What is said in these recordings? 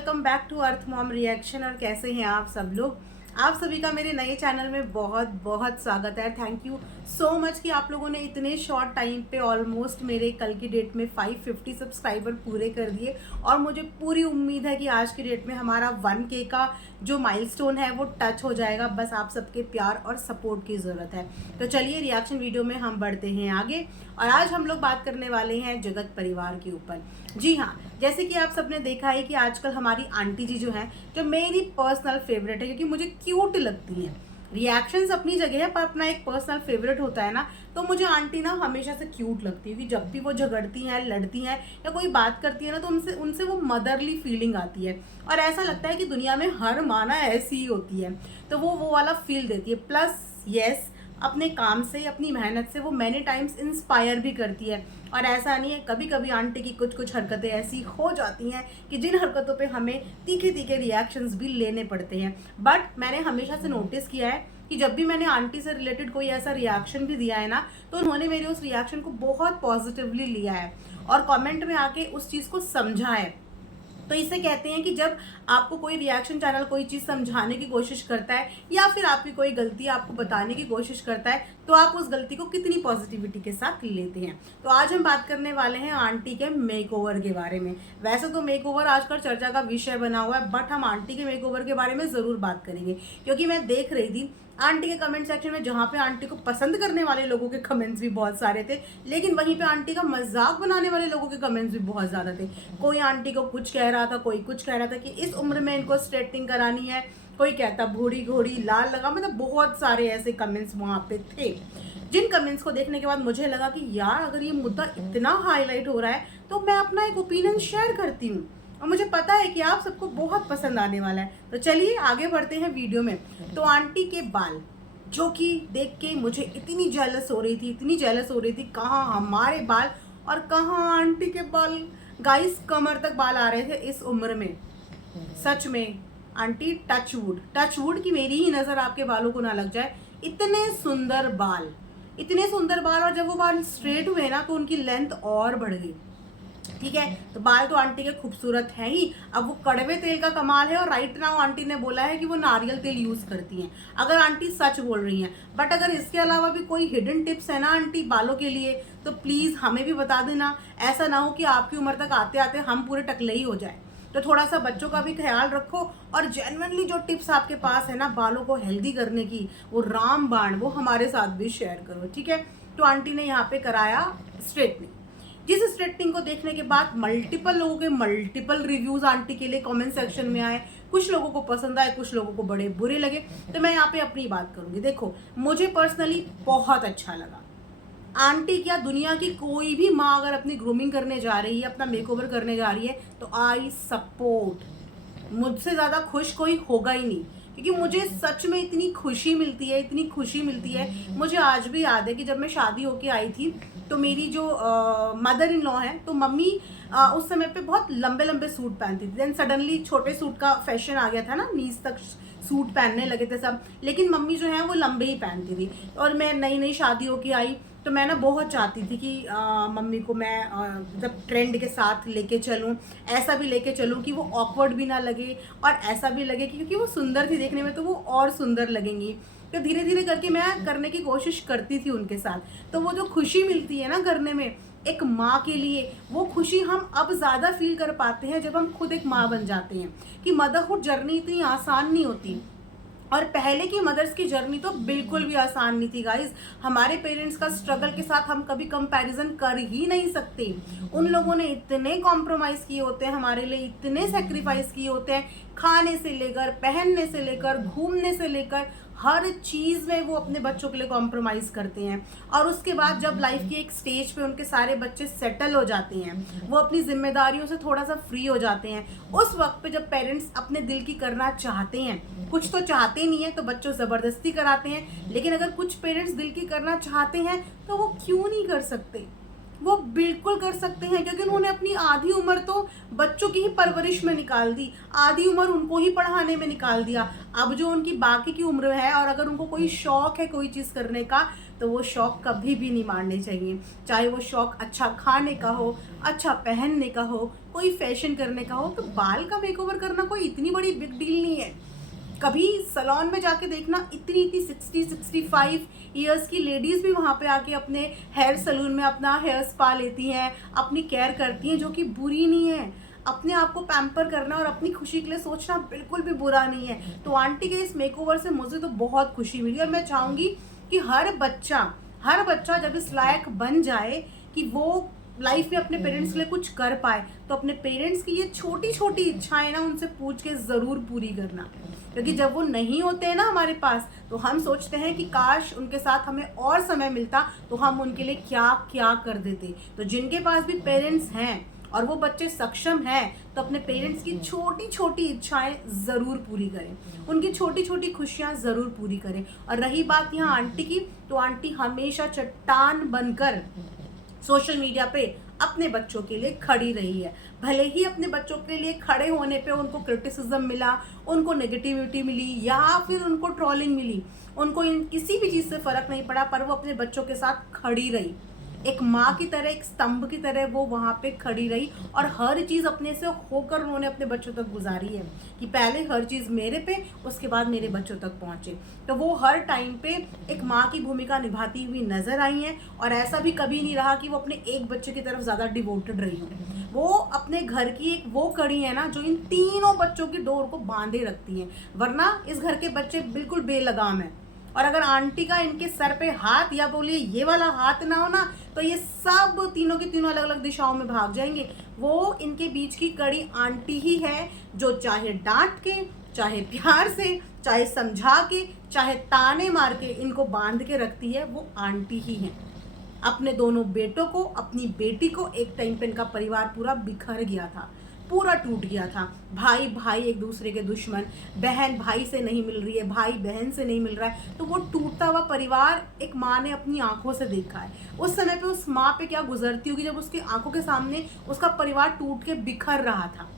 Welcome back to earth mom reaction. और कैसे हैं आप सब लोग। आप सभी का मेरे नए चैनल में बहुत बहुत स्वागत है। थैंक यू सो मच कि आप लोगों ने इतने शॉर्ट टाइम पे ऑलमोस्ट मेरे कल की डेट में 550 सब्सक्राइबर पूरे कर दिए। और मुझे पूरी उम्मीद है कि आज की डेट में हमारा 1K का जो माइलस्टोन है वो टच हो जाएगा। बस आप सबके प्यार और सपोर्ट की ज़रूरत है। तो चलिए रिएक्शन वीडियो में हम बढ़ते हैं आगे। और आज हम लोग बात करने वाले हैं जगत परिवार के ऊपर। जी हाँ, जैसे कि आप सबने देखा है कि आजकल हमारी आंटी जी जो हैं, जो मेरी पर्सनल फेवरेट है क्योंकि मुझे क्यूट लगती हैं। रिएक्शंस अपनी जगह है पर अपना एक पर्सनल फेवरेट होता है ना, तो मुझे आंटी ना हमेशा से क्यूट लगती है कि जब भी वो झगड़ती हैं, लड़ती हैं या कोई बात करती है ना, तो उनसे उनसे वो मदरली फीलिंग आती है। और ऐसा लगता है कि दुनिया में हर माँ ना ऐसी ही होती है, तो वो वाला फील देती है। प्लस यस, अपने काम से, अपनी मेहनत से वो मैनी टाइम्स इंस्पायर भी करती है। और ऐसा नहीं है, कभी कभी आंटी की कुछ कुछ हरकतें ऐसी हो जाती हैं कि जिन हरकतों पे हमें तीखे तीखे रिएक्शंस भी लेने पड़ते हैं। बट मैंने हमेशा से नोटिस किया है कि जब भी मैंने आंटी से रिलेटेड कोई ऐसा रिएक्शन भी दिया है ना, तो उन्होंने मेरे उस रिएक्शन को बहुत पॉजिटिवली लिया है और कमेंट में आके उस चीज़ को समझा है। तो इसे कहते हैं कि जब आपको कोई रिएक्शन चैनल कोई चीज़ समझाने की कोशिश करता है या फिर आपकी कोई गलती आपको बताने की कोशिश करता है, तो आप उस गलती को कितनी पॉजिटिविटी के साथ लेते हैं। तो आज हम बात करने वाले हैं आंटी के मेकओवर के बारे में। वैसे तो मेकओवर आजकल चर्चा का विषय बना हुआ है, बट हम आंटी के मेकओवर के बारे में ज़रूर बात करेंगे क्योंकि मैं देख रही थी आंटी के कमेंट सेक्शन में, जहाँ पे आंटी को पसंद करने वाले लोगों के कमेंट्स भी बहुत सारे थे, लेकिन वहीं पे आंटी का मजाक बनाने वाले लोगों के कमेंट्स भी बहुत ज़्यादा थे। कोई आंटी को कुछ कह रहा था, कोई कुछ कह रहा था कि इस उम्र में इनको स्ट्रेटनिंग करानी है, कोई कहता बूढ़ी घोड़ी लाल लगा। मतलब बहुत सारे ऐसे कमेंट्स वहाँ पे थे, जिन कमेंट्स को देखने के बाद मुझे लगा कि यार अगर ये मुद्दा इतना हाईलाइट हो रहा है तो मैं अपना एक ओपिनियन शेयर करती हूँ, और मुझे पता है कि आप सबको बहुत पसंद आने वाला है। तो चलिए आगे बढ़ते हैं वीडियो में। तो आंटी के बाल, जो कि देख के मुझे इतनी जेलस हो रही थी, इतनी जेलस हो रही थी, कहाँ हमारे बाल और कहाँ आंटी के बाल। गाइस, कमर तक बाल आ रहे थे इस उम्र में। सच में आंटी, टच वुड की मेरी ही नज़र आपके बालों को ना लग जाए। इतने सुंदर बाल, इतने सुंदर बाल। और जब वो बाल स्ट्रेट हुए ना तो उनकी लेंथ और बढ़ गई। ठीक है, तो बाल तो आंटी के खूबसूरत हैं ही। अब वो कड़वे तेल का कमाल है, और राइट नाउ आंटी ने बोला है कि वो नारियल तेल यूज करती हैं, अगर आंटी सच बोल रही हैं। बट अगर इसके अलावा भी कोई हिडन टिप्स है ना आंटी बालों के लिए, तो प्लीज हमें भी बता देना। ऐसा ना हो कि आपकी उम्र तक आते आते हम पूरे टकले ही हो जाए। तो थोड़ा सा बच्चों का भी ख्याल रखो, और जेन्युइनली जो टिप्स आपके पास है ना बालों को हेल्दी करने की, वो रामबाण, वो हमारे साथ भी शेयर करो। ठीक है, तो आंटी ने यहाँ पे कराया स्ट्रेटनिंग। जिस स्ट्रेटनिंग को देखने के बाद मल्टीपल लोगों के मल्टीपल रिव्यूज आंटी के लिए कमेंट सेक्शन में आए। कुछ लोगों को पसंद आए, कुछ लोगों को बड़े बुरे लगे। तो मैं यहाँ पे अपनी बात करूंगी। देखो, मुझे पर्सनली बहुत अच्छा लगा। आंटी क्या, दुनिया की कोई भी माँ अगर अपनी ग्रूमिंग करने जा रही है, अपना मेकओवर करने जा रही है, तो आई सपोर्ट। मुझसे ज़्यादा खुश कोई होगा ही नहीं, क्योंकि मुझे सच में इतनी खुशी मिलती है, इतनी खुशी मिलती है। मुझे आज भी याद है कि जब मैं शादी होके आई थी, तो मेरी जो मदर इन लॉ है, तो मम्मी उस समय पे बहुत लंबे लंबे सूट पहनती थी। देन सडनली छोटे सूट का फैशन आ गया था ना, नीज तक सूट पहनने लगे थे सब, लेकिन मम्मी जो है वो लंबे ही पहनती थी। और मैं नई नई शादी होके आई, तो मैं ना बहुत चाहती थी कि मम्मी को मैं मतलब ट्रेंड के साथ लेके चलूँ, ऐसा भी लेके चलूँ कि वो ऑकवर्ड भी ना लगे, और ऐसा भी लगे कि क्योंकि वो सुंदर थी देखने में, तो वो और सुंदर लगेंगी। तो धीरे धीरे करके मैं करने की कोशिश करती थी उनके साथ। तो वो जो खुशी मिलती है ना करने में एक माँ के लिए, वो खुशी हम अब ज़्यादा फील कर पाते हैं जब हम खुद एक माँ बन जाते हैं। कि मदरहुड जर्नी इतनी आसान नहीं होती, और पहले की मदर्स की जर्नी तो बिल्कुल भी आसान नहीं थी गाइज। हमारे पेरेंट्स का स्ट्रगल के साथ हम कभी कंपैरिजन कर ही नहीं सकते। उन लोगों ने इतने कॉम्प्रोमाइज़ किए होते हैं हमारे लिए, इतने सेक्रीफाइस किए होते हैं, खाने से लेकर, पहनने से लेकर, घूमने से लेकर, हर चीज़ में वो अपने बच्चों के लिए कॉम्प्रोमाइज़ करते हैं। और उसके बाद जब लाइफ की एक स्टेज पे उनके सारे बच्चे सेटल हो जाते हैं, वो अपनी जिम्मेदारियों से थोड़ा सा फ्री हो जाते हैं, उस वक्त पे जब पेरेंट्स अपने दिल की करना चाहते हैं, कुछ तो चाहते नहीं है तो बच्चों ज़बरदस्ती कराते हैं, लेकिन अगर कुछ पेरेंट्स दिल की करना चाहते हैं तो वो क्यों नहीं कर सकते। वो बिल्कुल कर सकते हैं, क्योंकि उन्होंने अपनी आधी उम्र तो बच्चों की ही परवरिश में निकाल दी, आधी उम्र उनको ही पढ़ाने में निकाल दिया। अब जो उनकी बाकी की उम्र है, और अगर उनको कोई शौक है कोई चीज़ करने का, तो वो शौक कभी भी नहीं मारने चाहिए। चाहे वो शौक अच्छा खाने का हो, अच्छा पहनने का हो, कोई फैशन करने का हो, तो बाल का मेकओवर करना कोई इतनी बड़ी बिग डील नहीं है। कभी सैलून में जाके देखना, इतनी इतनी 60-65 ईयर्स की लेडीज़ भी वहाँ पे आके अपने हेयर सैलून में अपना हेयर स्पा लेती हैं, अपनी केयर करती हैं, जो कि बुरी नहीं है। अपने आप को पैम्पर करना और अपनी खुशी के लिए सोचना बिल्कुल भी बुरा नहीं है। तो आंटी के इस मेकओवर से मुझे तो बहुत खुशी मिली, और मैं चाहूँगी कि हर बच्चा जब इस लायक बन जाए कि वो लाइफ में अपने पेरेंट्स के लिए कुछ कर पाए, तो अपने पेरेंट्स की ये छोटी छोटी इच्छाएं ना उनसे पूछ के ज़रूर पूरी करना। क्योंकि जब वो नहीं होते हैं ना हमारे पास, तो हम सोचते हैं कि काश उनके साथ हमें और समय मिलता तो हम उनके लिए क्या क्या कर देते। तो जिनके पास भी पेरेंट्स हैं और वो बच्चे सक्षम हैं, तो अपने पेरेंट्स की छोटी छोटी इच्छाएं ज़रूर पूरी करें, उनकी छोटी छोटी खुशियां ज़रूर पूरी करें। और रही बात यहाँ आंटी की, तो आंटी हमेशा चट्टान बनकर सोशल मीडिया पे अपने बच्चों के लिए खड़ी रही है। भले ही अपने बच्चों के लिए खड़े होने पे उनको क्रिटिसिज्म मिला, उनको नेगेटिविटी मिली, या फिर उनको ट्रोलिंग मिली, उनको इन किसी भी चीज़ से फ़र्क नहीं पड़ा, पर वो अपने बच्चों के साथ खड़ी रही। एक माँ की तरह, एक स्तंभ की तरह वो वहाँ पे खड़ी रही, और हर चीज़ अपने से होकर उन्होंने अपने बच्चों तक गुजारी है कि पहले हर चीज़ मेरे पे, उसके बाद मेरे बच्चों तक पहुँचे। तो वो हर टाइम पे एक माँ की भूमिका निभाती हुई नज़र आई हैं, और ऐसा भी कभी नहीं रहा कि वो अपने एक बच्चे की तरफ ज़्यादा डिवोटेड रही हो। वो अपने घर की एक वो कड़ी है ना, जो इन तीनों बच्चों की डोर को बांधे रखती हैं, वरना इस घर के बच्चे बिल्कुल बेलगाम हैं। और अगर आंटी का इनके सर पे हाथ, या बोलिए ये वाला हाथ ना हो ना, तो ये सब तीनों के तीनों अलग अलग दिशाओं में भाग जाएंगे। वो इनके बीच की कड़ी आंटी ही है, जो चाहे डांट के, चाहे प्यार से, चाहे समझा के, चाहे ताने मार के इनको बांध के रखती है, वो आंटी ही है। अपने दोनों बेटों को, अपनी बेटी को, एक टाइम पे इनका परिवार पूरा बिखर गया था, पूरा टूट गया था। भाई भाई एक दूसरे के दुश्मन, बहन भाई से नहीं मिल रही है, भाई बहन से नहीं मिल रहा है, तो वो टूटता हुआ परिवार एक माँ ने अपनी आंखों से देखा है। उस समय पे उस माँ पे क्या गुजरती होगी जब उसकी आंखों के सामने उसका परिवार टूट के बिखर रहा था।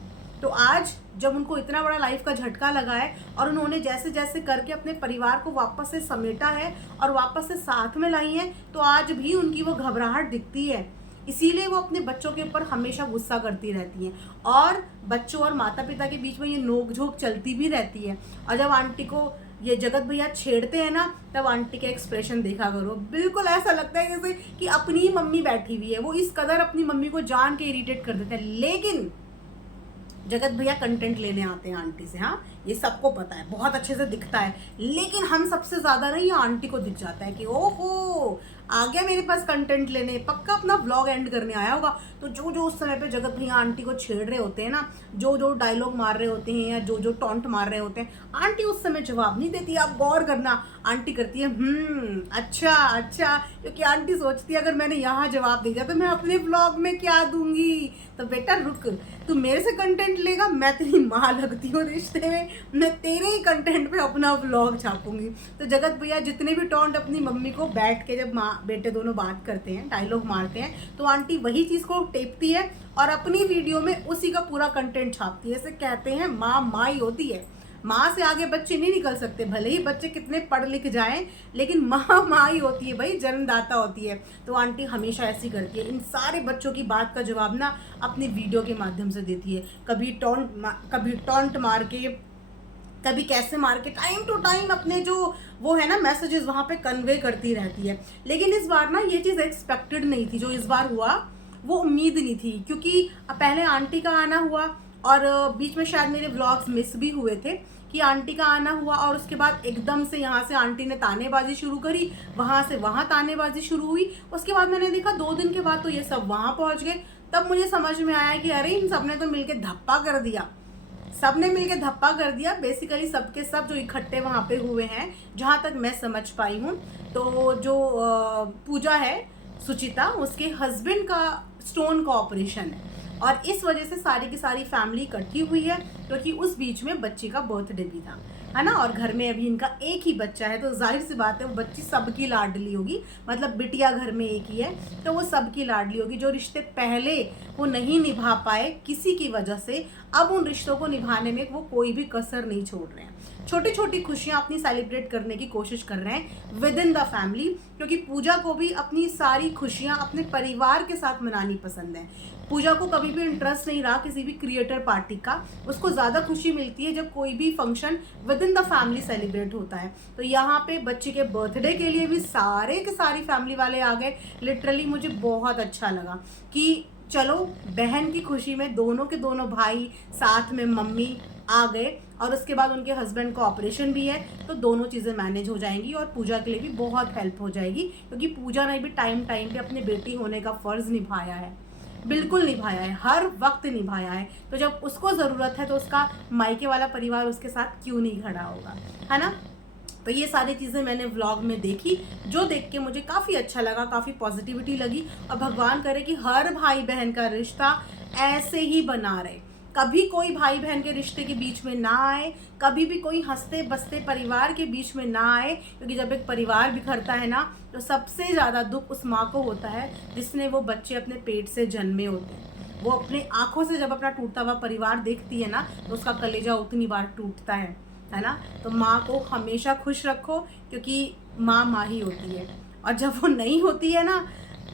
तो आज जब उनको इतना बड़ा लाइफ का झटका लगा है, और उन्होंने जैसे जैसे करके अपने परिवार को वापस से समेटा है और वापस से साथ में लाई है, तो आज भी उनकी वो घबराहट दिखती है। इसीलिए वो अपने बच्चों के ऊपर हमेशा गुस्सा करती रहती हैं, और बच्चों और माता पिता के बीच में ये नोक-झोंक चलती भी रहती है। और जब आंटी को ये जगत भैया छेड़ते हैं ना, तब आंटी का एक्सप्रेशन देखा करो, बिल्कुल ऐसा लगता है जैसे कि अपनी मम्मी बैठी हुई है। वो इस कदर अपनी मम्मी को जान के इरिटेट कर देते हैं। लेकिन जगत भैया कंटेंट लेने आते हैं आंटी से, हाँ ये सबको पता है, बहुत अच्छे से दिखता है। लेकिन हम सबसे ज़्यादा ना ये आंटी को दिख जाता है कि ओहो आ गया मेरे पास कंटेंट लेने, पक्का अपना व्लॉग एंड करने आया होगा। तो जो जो उस समय पे जगत भैया आंटी को छेड़ रहे होते हैं ना, जो जो डायलॉग मार रहे होते हैं या जो जो टॉन्ट मार रहे होते हैं, आंटी उस समय जवाब नहीं देती। आप गौर करना, आंटी करती है अच्छा अच्छा, क्योंकि आंटी सोचती है अगर मैंने यहाँ जवाब दे दिया तो मैं अपने व्लॉग में क्या दूंगी। तो बेटा रुक, तू मेरे से कंटेंट लेगा, मैं तेरी माँ लगती हूँ रिश्ते में, मैं तेरे ही कंटेंट पे अपना व्लॉग छापूंगी। तो जगत भैया जितने भी टॉन्ट अपनी मम्मी को बैठ के जब माँ बेटे दोनों बात करते हैं, डायलॉग मारते हैं, तो आंटी वही चीज़ को टेपती है और अपनी वीडियो में उसी का पूरा कंटेंट छापती है। ऐसे कहते हैं माँ माँ ही होती है, माँ से आगे बच्चे नहीं निकल सकते। भले ही बच्चे कितने पढ़ लिख जाएं, लेकिन माँ माँ ही होती है भाई, जन्मदाता होती है। तो आंटी हमेशा ऐसी करती है, इन सारे बच्चों की बात का जवाब ना अपनी वीडियो के माध्यम से देती है। कभी टॉन्ट मार के, कभी कैसे मार के, टाइम टू टाइम अपने जो वो है ना मैसेजेस वहाँ पे कन्वे करती रहती है। लेकिन इस बार ना ये चीज़ एक्सपेक्टेड नहीं थी, जो इस बार हुआ वो उम्मीद नहीं थी। क्योंकि पहले आंटी का आना हुआ, और बीच में शायद मेरे व्लॉग्स मिस भी हुए थे कि आंटी का आना हुआ, और उसके बाद एकदम से यहाँ से आंटी ने तानेबाजी शुरू करी, वहाँ से वहाँ तानेबाजी शुरू हुई। उसके बाद मैंने देखा 2 दिन के बाद तो ये सब वहाँ पहुँच गए। तब मुझे समझ में आया कि अरे इन सब ने तो मिलके धप्पा कर दिया, सबने मिलके धप्पा कर दिया। बेसिकली सबके सब जो इकट्ठे वहाँ पे हुए हैं, जहाँ तक मैं समझ पाई हूँ, तो जो पूजा है सुचिता, उसके हस्बैंड का स्टोन का ऑपरेशन है, और इस वजह से सारी की सारी फैमिली इकट्ठी हुई है, क्योंकि उस बीच में बच्ची का बर्थडे भी था, है ना। और घर में अभी इनका एक ही बच्चा है, तो जाहिर सी बात है वो बच्ची सबकी लाडली होगी, मतलब बिटिया घर में एक ही है, तो वो सबकी लाडली होगी। जो रिश्ते पहले वो नहीं निभा पाए किसी की वजह से, अब उन रिश्तों को निभाने में वो कोई भी कसर नहीं छोड़ रहे हैं। छोटी छोटी खुशियां अपनी सेलिब्रेट करने की कोशिश कर रहे हैं विद इन द फैमिली, क्योंकि पूजा को भी अपनी सारी खुशियां अपने परिवार के साथ मनानी पसंद है। पूजा को कभी भी इंटरेस्ट नहीं रहा किसी भी क्रिएटर पार्टी का। उसको ज़्यादा खुशी मिलती है जब कोई भी function with in the family celebrate होता है। तो यहाँ पे बच्चे के बर्थडे के लिए भी सारे के सारी फैमिली वाले आ गए। लिटरली मुझे बहुत अच्छा लगा कि चलो बहन की खुशी में दोनों के दोनों भाई साथ में मम्मी आ गए, और उसके बाद उनके हस्बैंड का ऑपरेशन भी है, तो दोनों चीज़ें मैनेज हो जाएंगी और पूजा के लिए भी बहुत हेल्प हो जाएगी, क्योंकि पूजा ने भी टाइम टाइम पे अपनी बेटी होने का फ़र्ज़ निभाया है, बिल्कुल निभाया है, हर वक्त निभाया है। तो जब उसको ज़रूरत है तो उसका मायके वाला परिवार उसके साथ क्यों नहीं खड़ा होगा, है ना। तो ये सारी चीज़ें मैंने व्लॉग में देखी, जो देख के मुझे काफ़ी अच्छा लगा, काफ़ी पॉजिटिविटी लगी। और भगवान करे कि हर भाई बहन का रिश्ता ऐसे ही बना रहे, कभी कोई भाई बहन के रिश्ते के बीच में ना आए, कभी भी कोई हंसते बसते परिवार के बीच में ना आए। क्योंकि जब एक परिवार बिखरता है ना, तो सबसे ज़्यादा दुख उस माँ को होता है जिसने वो बच्चे अपने पेट से जन्मे होते हैं। वो अपने आँखों से जब अपना टूटता हुआ परिवार देखती है ना, तो उसका कलेजा उतनी बार टूटता है ना। तो माँ को हमेशा खुश रखो, क्योंकि माँ ही होती है, और जब वो नहीं होती है ना,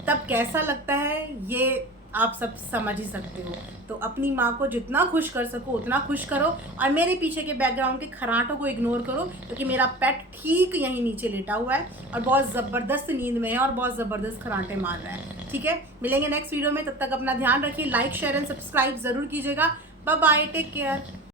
तब कैसा लगता है ये आप सब समझ ही सकते हो। तो अपनी माँ को जितना खुश कर सको उतना खुश करो, और मेरे पीछे के बैकग्राउंड के खराटों को इग्नोर करो, क्योंकि मेरा पेट ठीक यहीं नीचे लेटा हुआ है और बहुत ज़बरदस्त नींद में है और बहुत ज़बरदस्त खराटे मार रहा है। ठीक है, मिलेंगे नेक्स्ट वीडियो में, तब तक अपना ध्यान रखिए, लाइक शेयर एंड सब्सक्राइब ज़रूर कीजिएगा। Bye bye, take care.